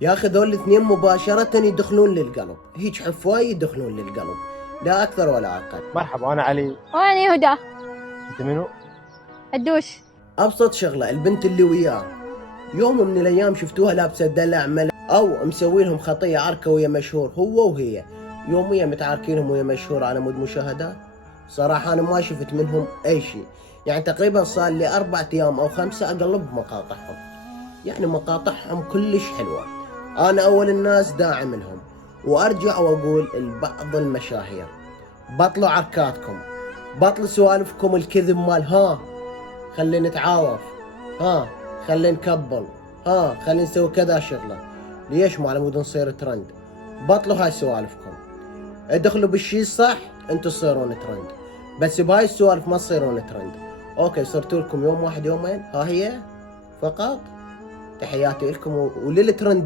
يا اخي ذول الاثنين مباشرة يدخلون للقلب، هيج حفواي يدخلون للقلب، لا اكثر ولا اقل. مرحبا، انا علي. وأنا هدى. انت منو؟ الدوش. ابسط شغلة، البنت اللي وياه يوم من الايام شفتوها لابسة دلع او مسوي لهم خطية عركة ويا مشهور هو وهي، يوميا متعاركينهم ويا مشهور على مود مشاهدات. صراحة انا ما شفت منهم اي شيء، يعني تقريبا صار لي 4 ايام او 5 اقلب مقاطعهم، يعني مقاطعهم كلش حلوة. انا اول الناس داعم لهم، وارجع واقول لبعض المشاهير بطلوا عركاتكم، بطلوا سوالفكم الكذب مال ها خلينا نتعاوف، ها خلينا نكبل، ها خلينا نسوي كذا شغله. ليش ما على مود نصير ترند؟ بطلوا هاي سوالفكم، ادخلوا بالشي الصح انتم تصيرون ترند، بس بهاي السوالف ما تصيرون ترند. اوكي صرتوا لكم يوم واحد يومين، ها هي فقط. تحياتي لكم وللترند.